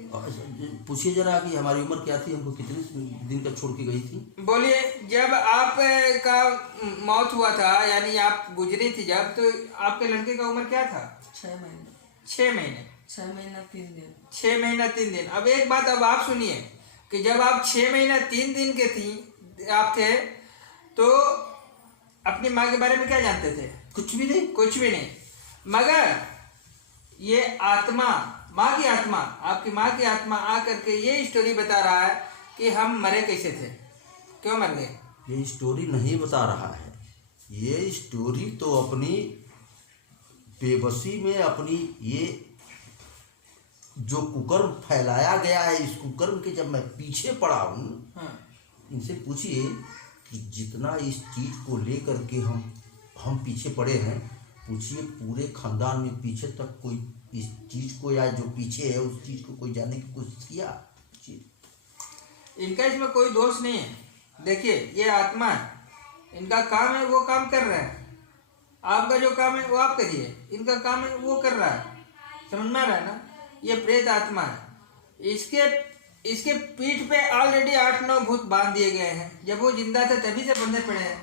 पूछिए जरा कि हमारी उम्र क्या थी, हमको कितने दिन का छोड़ के गई थी। बोलिए, जब आपका मौत हुआ था, यानी आप गुजरी थी जब, तो आपके लड़के का उम्र क्या था? 6 महीने। 6 महीने। 6 महीना 3 दिन। 6 महीना 3 दिन। अब एक बात अब आप सुनिए कि जब आप 6 महीना 3 दिन के आप थे तो अपनी माँ के बारे में क्या जानते थे? कुछ भी नहीं, कुछ भी नहीं। मगर ये आत्मा, माँ की आत्मा, आपकी माँ की आत्मा आकर के ये स्टोरी बता रहा है कि हम मरे कैसे थे, क्यों मर गए। ये स्टोरी नहीं बता रहा है, ये स्टोरी तो अपनी बेबसी में, अपनी ये जो कुकर्म फैलाया गया है, इस कुकर्म के जब मैं पीछे पड़ा हूँ। हाँ। इनसे पूछिए कि जितना इस चीज को लेकर के हम पीछे पड़े हैं, पूछिए पूरे खानदान में पीछे तक कोई इस चीज को, या जो पीछे है उस चीज को कोई जानने की कोशिश किया? इनका इसमें कोई दोष नहीं है। देखिए, ये आत्मा है, इनका काम है, वो काम कर रहे हैं। आपका जो काम है वो आप करिए, इनका काम है वो कर रहा है। समझ में आ रहा है ना? ये प्रेत आत्मा है। इसके पीठ पे ऑलरेडी 8-9 भूत बांध दिए गए हैं। जब वो जिंदा था तभी से बंधे पड़े हैं,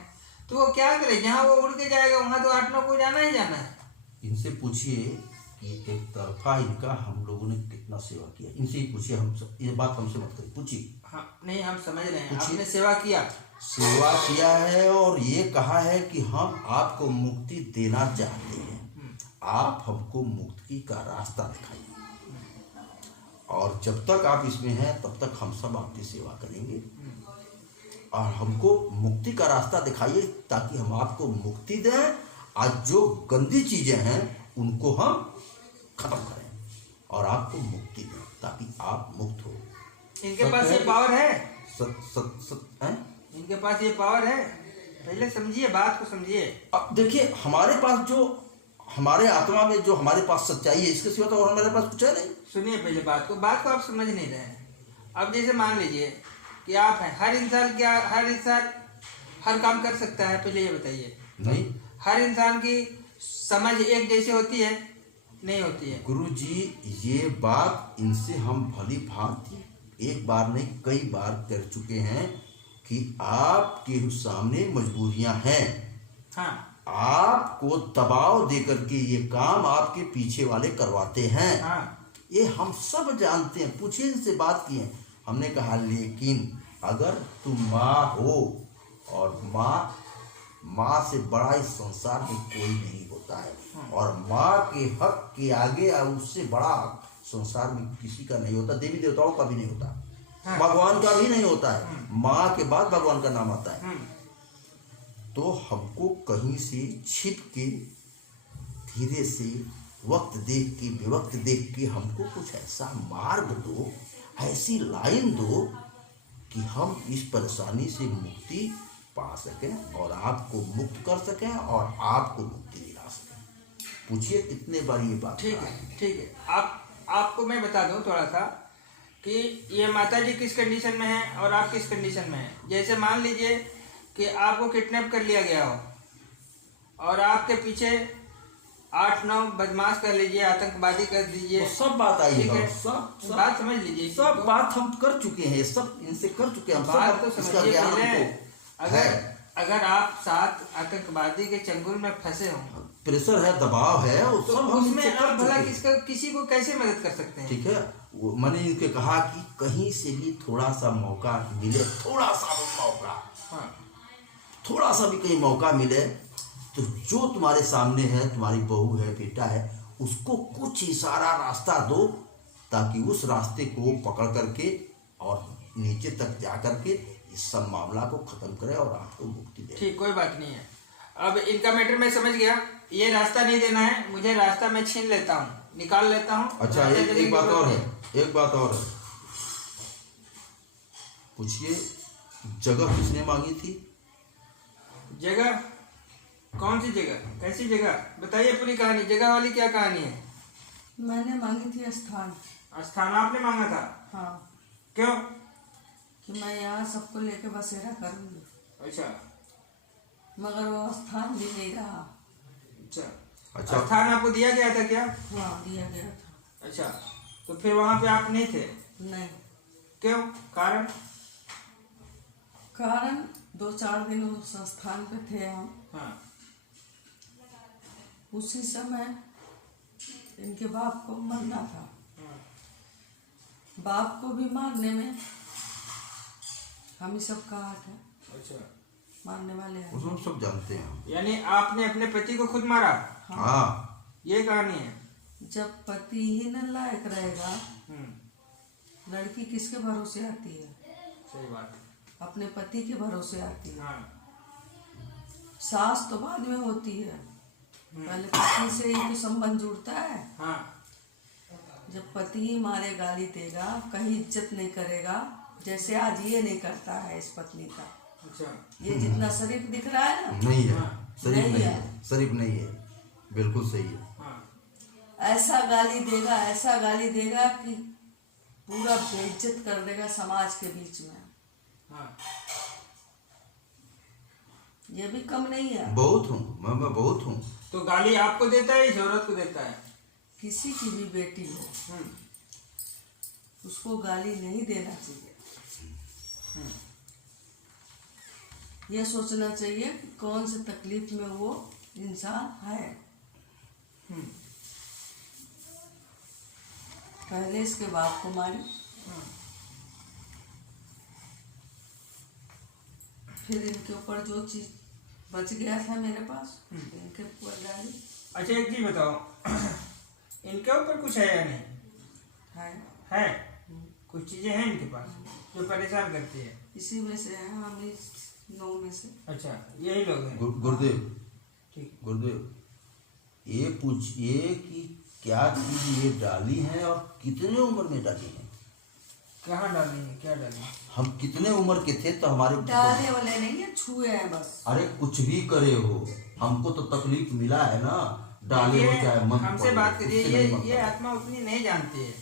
तो वो क्या करे? जहाँ वो उड़ के जाएगा वहां तो 8-9 को जाना ही जाना है। इनसे पूछिए कि एक तरफा इनका हम लोगों ने कितना सेवा किया, इनसे ही पूछिए। ये बात हमसे मत करिए, पूछिए। हाँ, नहीं, हम समझ रहे हैं, पूछिए। आपने सेवा किया है और ये कहा है कि हम आपको मुक्ति देना चाहते हैं, आप हमको मुक्ति का रास्ता दिखाइए, और जब तक आप इसमें हैं तब तक हम सब आपकी सेवा करेंगे, और हमको मुक्ति का रास्ता दिखाइए ताकि हम आपको मुक्ति दें। आज जो गंदी चीजें हैं उनको हम खत्म करें और आपको मुक्ति दें ताकि आप मुक्त हो। इनके पास ये पावर है? हैं? इनके पास ये पावर है? पहले समझिए, बात को समझिए। अब देखिए, हमारे पास जो, हमारे आत्मा में जो हमारे पास सच्चाई है, इसके सिवा तो और हमारे पास कुछ है नहीं। सुनिए पहले बात को आप समझ नहीं रहे हैं। अब जैसे मान लीजिए कि आप हैं, हर इंसान हर काम कर सकता है? पहले ये बताइए। नहीं, हर इंसान की समझ एक जैसी होती है? नहीं होती है। गुरुजी, ये बात इनसे हम भली भांति एक बार नहीं कई बार कर चुके हैं कि आपके सामने मजबूरियां हैं। हाँ, आपको दबाव देकर के ये काम आपके पीछे वाले करवाते हैं। हाँ, ये हम सब जानते हैं, पूछिए, इनसे बात किए। हमने कहा लेकिन अगर तुम माँ हो और माँ से बड़ा इस संसार में कोई नहीं होता है, और माँ के हक के आगे और उससे बड़ा हक संसार में किसी का नहीं होता, देवी देवताओं का भी नहीं होता, भगवान का भी नहीं होता है। माँ के बाद भगवान का नाम आता है। तो हमको कहीं से छिप के धीरे से वक्त देख के विवक्त देख के हमको कुछ ऐसा मार्ग दो, ऐसी लाइन दो कि हम इस परेशानी से मुक्ति पा सकें और आपको मुक्त कर सकें और आपको मुक्ति दिला सकें। पूछिए कितने बार ये बात। ठीक है। आपको मैं बता दूं थोड़ा सा कि ये माता जी किस कंडीशन में है और आप किस कंडीशन में हैं। जैसे मान लीजिए कि आपको किडनैप कर लिया गया हो और आपके पीछे 8-9 बदमाश कर लीजिए, आतंकवादी कर दीजिए, तो सब बात आई ठीक है, है, सब बात समझ लीजिए, सब बात हम कर चुके हैं, सब इनसे कर चुके हैं हम, बात सब तो इसका समझिए ज्ञान पहले। हमको है। अगर आप 7 आतंकवादी के चंगुल में फंसे हो प्रेशर है, दबाव है, वो तो सब हम उसमें इनसे आप कर भला चुके हैं। किसी को कैसे मदद कर सकते हैं। ठीक है, वो मैंने इनके कहा कि कहीं से भी थोड़ा सा मौका मिले, थोड़ा सा भी मौका, हाँ, थोड़ा सा भी कहीं मौका मिले तो जो तुम्हारे सामने है, तुम्हारी बहू है, बेटा है, उसको कुछ इशारा रास्ता दो ताकि उस रास्ते को पकड़ करके और नीचे तक जा करके इस सब मामला को खत्म करे और आपको मुक्ति दे। ठीक, कोई बात नहीं है। अब इनका मैटर मैं समझ गया, ये रास्ता नहीं देना है मुझे, रास्ता मैं छीन लेता हूँ, निकाल लेता हूँ। अच्छा, एक बात और है, एक बात और है, पूछिए जगह किसने मांगी थी? जगह? कौन सी जगह, कैसी जगह, बताइए पूरी कहानी। जगह वाली क्या कहानी है? मैंने मांगी थी स्थान। स्थान आपने मांगा था? हाँ, क्यों? कि मैं यहाँ सबको लेके बसेरा करूँगी, अच्छा मगर वो स्थान भी नहीं रहा। अच्छा, स्थान आपको दिया गया था क्या? हाँ, दिया गया था। अच्छा, तो फिर वहाँ पे आप नहीं थे? नहीं। क्यों? कारण? कारण 2-4 दिन उस स्थान पे थे हम। हाँ, उसी समय इनके बाप को मरना था। बाप को भी मारने में हम ही सब का हाथ है, अच्छा, मारने वाले हैं। उसमें सब जानते हैं। यानी आपने अपने पति को खुद मारा? हाँ, ये कहानी है। जब पति ही न लायक रहेगा, लड़की किसके भरोसे आती है? सही बात। अपने पति के भरोसे आती है। हाँ, सास तो बाद में होती है, पहले पति से ही तो संबंध जुड़ता है। हाँ, जब पति ही मारे, गाली देगा, कहीं इज्जत नहीं करेगा, जैसे आज ये नहीं करता है इस पत्नी का। अच्छा, ये जितना शरीफ दिख रहा है ना, नहीं है, हाँ, शरीफ नहीं नहीं है। है, शरीफ नहीं है, बिल्कुल सही है। हाँ, ऐसा गाली देगा, ऐसा गाली देगा कि पूरा बेइज्जत कर देगा समाज के बीच में। हाँ, ये भी कम नहीं है। बहुत हूँ मैं बहुत हूँ। तो गाली आपको देता है इस औरत को देता है? किसी की भी बेटी हो, उसको गाली नहीं देना चाहिए। ये सोचना चाहिए कि कौन से तकलीफ में वो इंसान है। पहले इसके बाप को मारी, फिर इनके ऊपर जो चीज बच गया था मेरे पास, इनके ऊपर डाली। अच्छा, एक चीज बताओ, इनके ऊपर कुछ है या नहीं? है कुछ चीजें हैं इनके पास जो परेशान करती है? इसी में से है, हम इस 9 में से। अच्छा, यही लोग हैं। गुरुदेव, ठीक, गुरुदेव, ये पूछिए कि क्या चीज ये डाली है और कितने उम्र में डाली है? कहाँ डाली है, क्या डाली है? हम कितने उम्र के थे तो हमारे डालने वाले नहीं है, छुए हैं बस। अरे कुछ भी करे हो, हमको तो तकलीफ मिला है ना, डाले हो ये चाहे मन हमसे बात करिए, ये आत्मा उतनी नहीं जानती है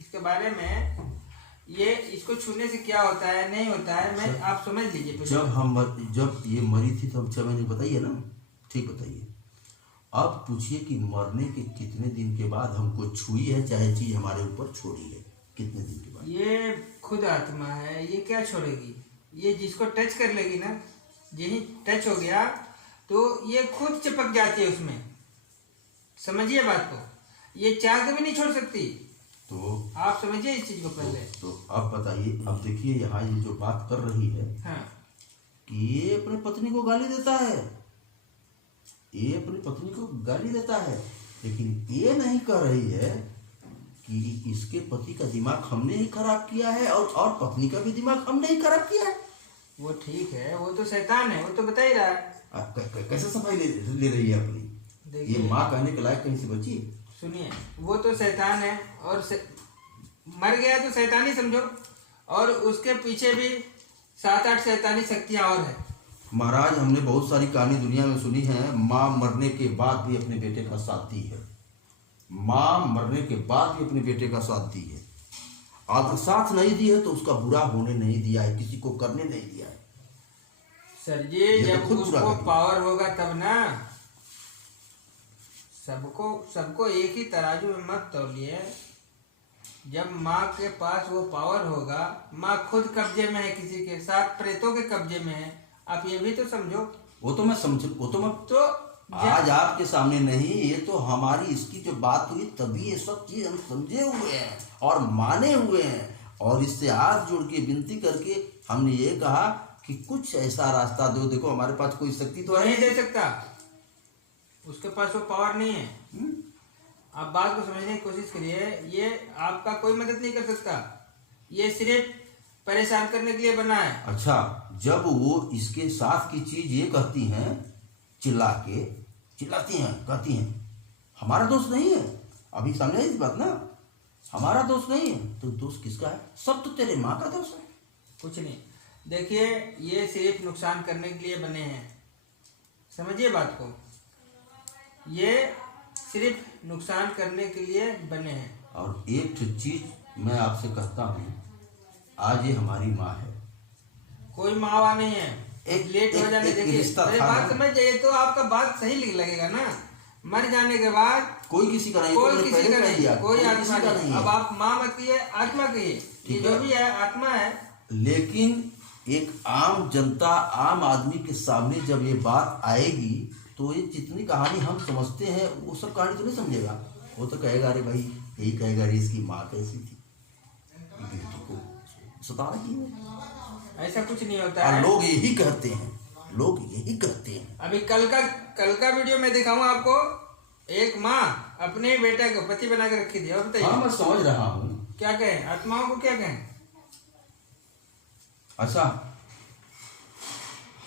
इसके बारे में। ये इसको छूने से क्या होता है नहीं होता है, मैं आप समझ लीजिए पहले। जब ये मरी थी तब 6 महीने बताइए ना, ठीक बताइए। अब पूछिए कि मरने के कितने दिन के बाद हमको छुई है, चाहे चीज हमारे ऊपर छोड़ी है, कितने दिन के बाद? ये खुद आत्मा है, ये क्या छोड़ेगी? ये जिसको टच कर लेगी ना, यही टच हो गया तो ये खुद चिपक जाती है उसमें। समझिए बात को, ये चाह के भी नहीं छोड़ सकती। तो आप समझिए इस चीज को पहले। तो अब बताइए, अब देखिए यहाँ ये जो बात कर रही है हाँ कि ये अपनी पत्नी को गाली देता है, ये अपनी पत्नी को गाली देता है, लेकिन ये नहीं कह रही है कि इसके पति का दिमाग हमने ही खराब किया है और पत्नी का भी दिमाग हमने ही खराब किया है। वो ठीक है, वो तो शैतान है, वो तो बता ही रहा है। कैसे सफाई ले रही है अपनी? देखिए, ये माँ कहने के लायक कहीं से बची? सुनिए, वो तो शैतान है और मर गया तो शैतानी समझो, और उसके पीछे भी 7-8 शैतानी शक्तियां और है। महाराज, हमने बहुत सारी कहानी दुनिया में सुनी है, माँ मरने के बाद भी अपने बेटे का साथ दी है, माँ मरने के बाद भी अपने बेटे का साथ दी है। अगर साथ नहीं दी है तो उसका बुरा होने नहीं दिया है, किसी को करने नहीं दिया है। सर जी, ये तो जब खुद बुरा उसको कर दिया। पावर होगा तब ना। सबको एक ही तराजू में मत तौलिए। जब माँ के पास वो पावर होगा, माँ खुद कब्जे में है, किसी के साथ प्रेतों के कब्जे में है, आप ये भी तो समझो। वो तो मैं समझ, वो तो मैं तो आज आपके सामने नहीं, ये तो हमारी इसकी जो बात हुई तभी ये सब चीज हम समझे हुए हैं और माने हुए हैं, और इससे हाथ जोड़ के विनती करके हमने ये कहा कि कुछ ऐसा रास्ता दो। देखो हमारे पास कोई शक्ति तो है नहीं दे सकता, उसके पास वो पावर नहीं है। हम्म? आप बात को समझने की कोशिश करिए। ये आपका कोई मदद नहीं कर सकता, ये सिर्फ परेशान करने के लिए बना है। अच्छा, जब वो इसके साथ की चीज ये कहती हैं, चिल्लाती हैं, कहती हैं हमारा दोष नहीं है, अभी सामने आई थी बात ना, हमारा दोष नहीं है, तो दोष किसका है? सब तो तेरे माँ का दोष है। कुछ नहीं, देखिए, ये सिर्फ नुकसान करने के लिए बने हैं, समझिए बात को। ये सिर्फ नुकसान करने के लिए बने हैं। और एक चीज मैं आपसे कहता हूँ, आज ये हमारी माँ है, कोई मावा नहीं है। लेट हो जाने एक देखिए, रिश्ता मेरी था बात ना। समझ जाइए तो आपका बात सही लगेगा ना। मर जाने के बाद कोई किसी का नहीं, कोई तो मैंने किसी पहले का कह नहीं, दिया, कोई आत्मा किसी का नहीं। है। अब आप माँ मत कहिए, आत्मा कहिए, ये ठीक जो है। भी है आत्मा है। लेकिन एक आम जनता, आम आदमी के सामने जब ये बात आएगी तो ये जितनी कहानी हम समझते हैं वो सब कहानी तो नहीं समझेगा। वो तो कहेगा अरे भाई, यही कहेगा अरे इसकी माँ कैसी थी, बेटी को सता रही है। ऐसा कुछ नहीं होता और है। लोग यही कहते हैं, लोग यही कहते हैं। अभी कल का वीडियो में दिखाऊंगा आपको, एक माँ अपने बेटे को पति बना के रखी थी। और हाँ, बताइए मैं समझ रहा हूँ। क्या कहें, आत्माओं को क्या कहें। अच्छा,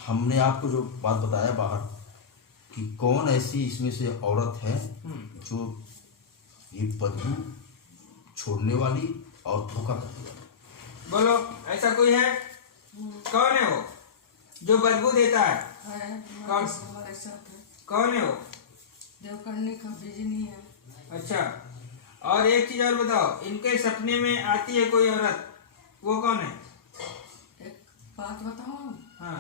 हमने आपको जो बात बताया बाहर कि कौन ऐसी इसमें से औरत है जो ये बदबू छोड़ने वाली और धोखा करने वाली? बोलो, ऐसा कोई है? कौन है वो जो बदबू देता है? कौन? हमारे साथ है, कौन है वो? देवकर्णी का बिजनी है। अच्छा, और एक चीज और बताओ, इनके सपने में आती है कोई औरत, वो कौन है? एक बात बताऊं, हाँ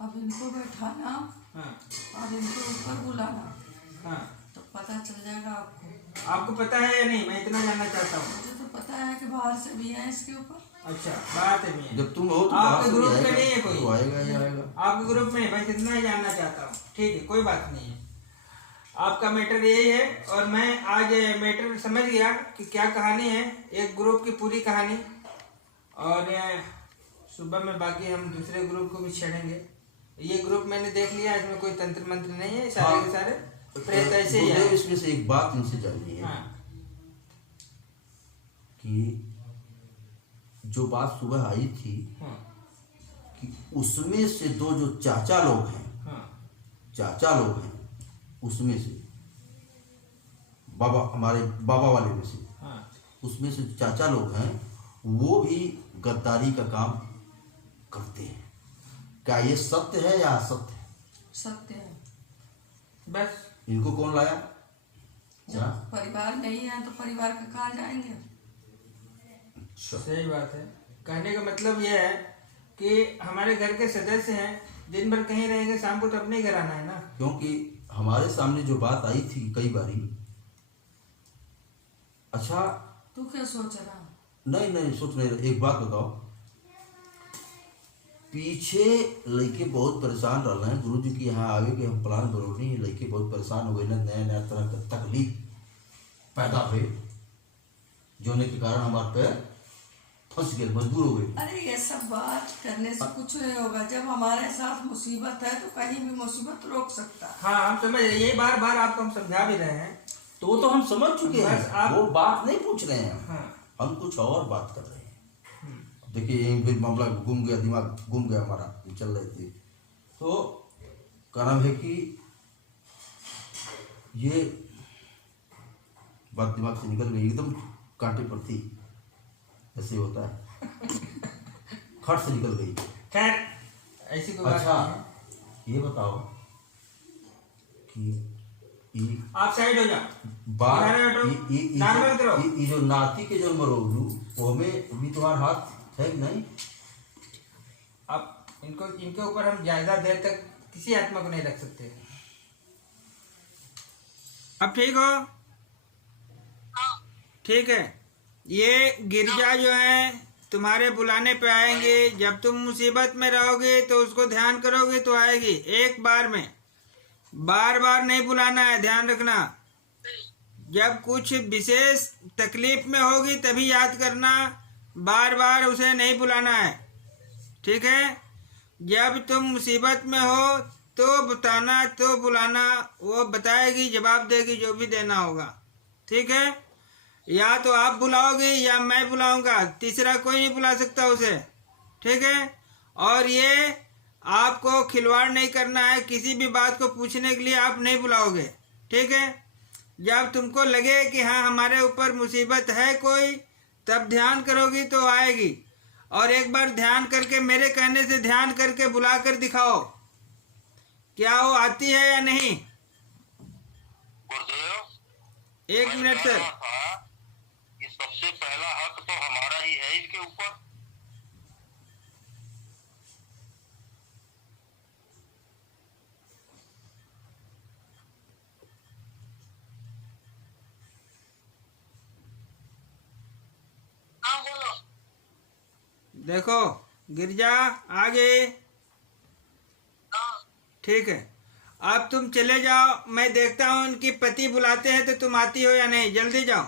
अब इनको बैठाना हाँ और इनको ऊपर बुलाना हाँ। तो पता चल जाएगा आपको। आपको पता है या नहीं, मैं इतना जानना चाहता हूँ। मुझे तो पता है कि बाहर से भी है इसके ऊपर। अच्छा, बात है भी। जब तुम हो तो आपके बाहर से भी ग्रुप में आएगा, नहीं है कोई? तो आएगा ही आएगा। आपके ग्रुप में, बस इतना ही जानना चाहता हूँ। ठीक है, कोई बात नहीं है। आपका मैटर यही है, और मैं आज मैटर समझ गया कि क्या कहानी है, एक ग्रुप की पूरी कहानी। और सुबह में बाकी हम दूसरे ग्रुप को भी छेड़ेंगे। ये ग्रुप मैंने देख लिया, इसमें कोई तंत्र मंत्र नहीं है, सारे हाँ। के सारे प्रेत ऐसे ही गुरुदेव, है। इसमें से एक बात इनसे जाननी है हाँ कि जो बात सुबह आई थी हाँ कि उसमें से दो जो चाचा लोग हैं, हाँ चाचा लोग हैं, उसमें से बाबा, हमारे बाबा वाले में से, हाँ। उसमें से चाचा लोग हैं, वो भी गद्दारी का काम करते हैं। क्या ये सत्य है या असत्य है? सत्य है। बस इनको कौन लाया? जब परिवार नहीं है तो परिवार का कहाँ जाएंगे? अच्छा, सही बात है। कहने का मतलब यह है कि हमारे घर के सदस्य हैं, दिन भर कहीं रहेंगे, शाम को तो अपने ही घर आना है ना। क्योंकि हमारे सामने जो बात आई थी कई बारी। अच्छा, तू क्या सोच रहा? नहीं सोच नहीं रहा। एक बात बताओ, पीछे लड़के बहुत परेशान रह हैं गुरु जी के यहाँ आवे के हम प्लान बनौनी, लड़के बहुत परेशान हो गए ना, नया नया तरह का तकलीफ पैदा हुए। जोने के कारण हमारे पैर फंस गए, मजबूर हो गए। अरे ये सब बात करने से कुछ नहीं होगा। जब हमारे साथ मुसीबत है तो कहीं भी मुसीबत रोक सकता है। हाँ, हम समझ रहे, यही बार बार आपको हम समझा भी रहे हैं। तो वो तो हम समझ चुके बस हैं, आप- वो बात नहीं पूछ रहे हैं हाँ। हम कुछ और बात कर रहे हैं। देखिए यहीं फिर मामला घूम गया, दिमाग घूम गया हमारा, ये चल रहे थे। तो कारण है कि ये बात दिमाग से निकल गई, एकदम कांटे पर थी, ऐसे होता है, खट से निकल गई। खैर, ऐसी कोई बात अच्छा नहीं है। ये बताओ कि आप साइड हो जाओ। बात किनारे हटो, नाक बंद करो। ये जो नाती के जो मरोड़ू, वो में भी तुम्हारा हाथ है कि नहीं? अब इनके ऊपर हम ज्यादा देर तक किसी आत्मा को नहीं रख सकते। अब ठीक हो? ठीक है। ये गिरजा जो है तुम्हारे बुलाने पे आएंगे। जब तुम मुसीबत में रहोगे तो उसको ध्यान करोगे तो आएगी, एक बार में, बार बार नहीं बुलाना है, ध्यान रखना। जब कुछ विशेष तकलीफ में होगी तभी याद करना, बार बार उसे नहीं बुलाना है, ठीक है? जब तुम मुसीबत में हो तो बताना, तो बुलाना, वो बताएगी, जवाब देगी, जो भी देना होगा, ठीक है? या तो आप बुलाओगे या मैं बुलाऊंगा, तीसरा कोई नहीं बुला सकता उसे, ठीक है? और ये आपको खिलवाड़ नहीं करना है, किसी भी बात को पूछने के लिए आप नहीं बुलाओगे, ठीक है? जब तुमको लगे कि हाँ हमारे ऊपर मुसीबत है कोई, तब ध्यान करोगी तो आएगी। और एक बार ध्यान करके, मेरे कहने से ध्यान करके बुला कर दिखाओ, क्या वो आती है या नहीं? गुरुदेव, एक मैं मिनट कह सर। रहा था कि सबसे पहला हक तो हमारा ही है इसके ऊपर। हाँ बोलो। देखो गिरजा, आगे, ठीक है। अब तुम चले जाओ, मैं देखता हूँ उनकी पति बुलाते हैं तो तुम आती हो या नहीं, जल्दी जाओ।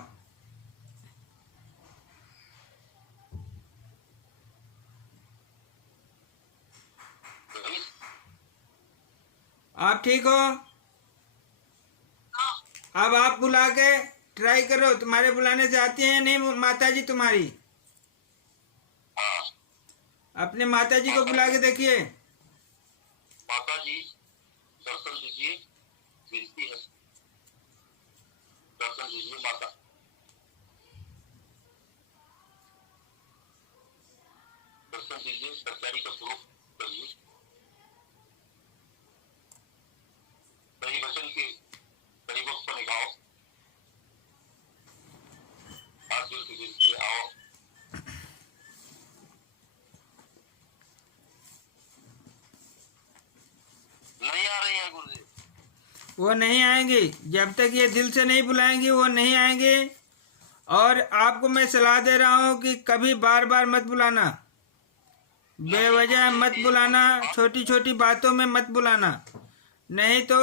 आप ठीक हो? अब आप बुला के ट्राई करो, तुम्हारे बुलाने से आती है या नहीं माता जी तुम्हारी? अपने माता जी को बुला के देखिए। माता जी दर्शन दीजिए, विनती है, दर्शन दीजिए माता। दर्शन दीजिए, सरकारी का प्रूफ करिए, सही वचन के सही वक्त पर निभाओ, हाथ जोड़ के विनती है, आओ। नहीं आ रही है गुरुदेव। वो नहीं आएंगी, जब तक ये दिल से नहीं बुलाएंगी वो नहीं आएंगे। और आपको मैं सलाह दे रहा हूँ कि कभी बार बार मत बुलाना, बेवजह मत बुलाना, छोटी छोटी बातों में मत बुलाना, नहीं तो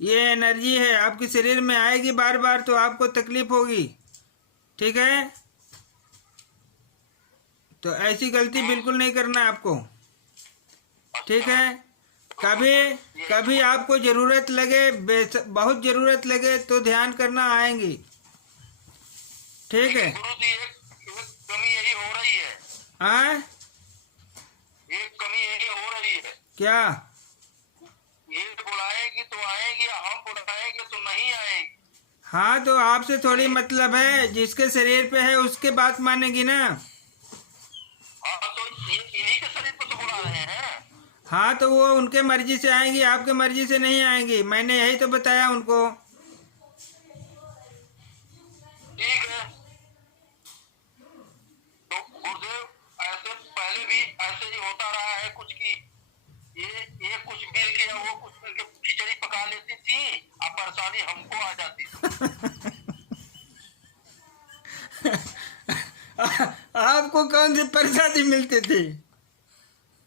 ये एनर्जी है आपके शरीर में आएगी बार बार तो आपको तकलीफ होगी, ठीक है? तो ऐसी गलती बिल्कुल नहीं करना है आपको, ठीक है? कभी कभी आपको जरूरत लगे, बहुत जरूरत लगे तो ध्यान करना, आएंगी, ठीक है? गुरु जी एक कमी यही हो रही है, हाँ, एक कमी यही हो रही है। क्या? ये बुलाएगी तो आएगी, हम बुलाएंगे तो नहीं आएगी। हाँ, तो आपसे थोड़ी मतलब है, जिसके शरीर पे है उसके बात मानेगी ना। हाँ तो ये इन्हीं के शरीर पर तो बुला रहे हैं। हाँ, तो वो उनके मर्जी से आएंगी, आपके मर्जी से नहीं आएंगी, मैंने यही तो बताया उनको। ठीक है, तो गुरुदेव ऐसे पहले भी ऐसे ही होता रहा है कुछ की ये कुछ मिल के या वो कुछ मिल के खिचड़ी पका लेती थी, अब परेशानी हमको आ जाती थी। आपको कौन सी प्रसादी मिलती थी?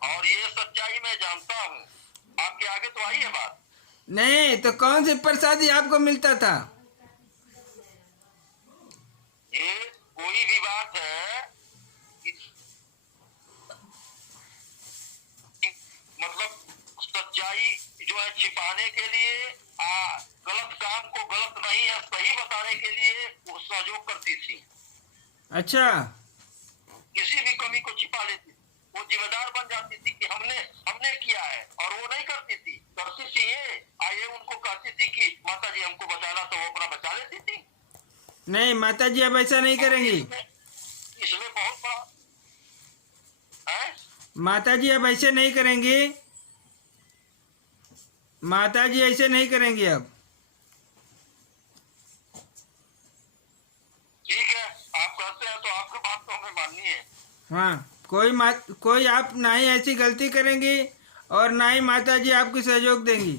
और ये सच्चाई मैं जानता हूँ, आपके आगे तो आई है बात। नहीं तो कौन सी प्रसादी आपको मिलता था? ये कोई भी बात है मतलब सच्चाई जो है छिपाने के लिए गलत काम को गलत नहीं है सही बताने के लिए वो सहयोग करती थी। अच्छा। किसी भी कमी को छिपा लेती थी, वो जिम्मेदार बन जाती थी कि हमने किया है, और वो नहीं करती थी, करती थी ये उनको कहती थी कि माता जी हमको बचाना, तो वो अपना बचा लेती थी। नहीं माता जी अब ऐसा नहीं करेंगी। इसमें बहुत बड़ा है। माता जी अब ऐसे नहीं करेंगी। माता जी ऐसे नहीं करेंगी अब। ठीक है, आप कहते हैं तो आपकी बात तो हमें माननी है। हाँ, कोई आप ना ही ऐसी गलती करेंगी और ना ही माता जी आपको सहयोग देंगी।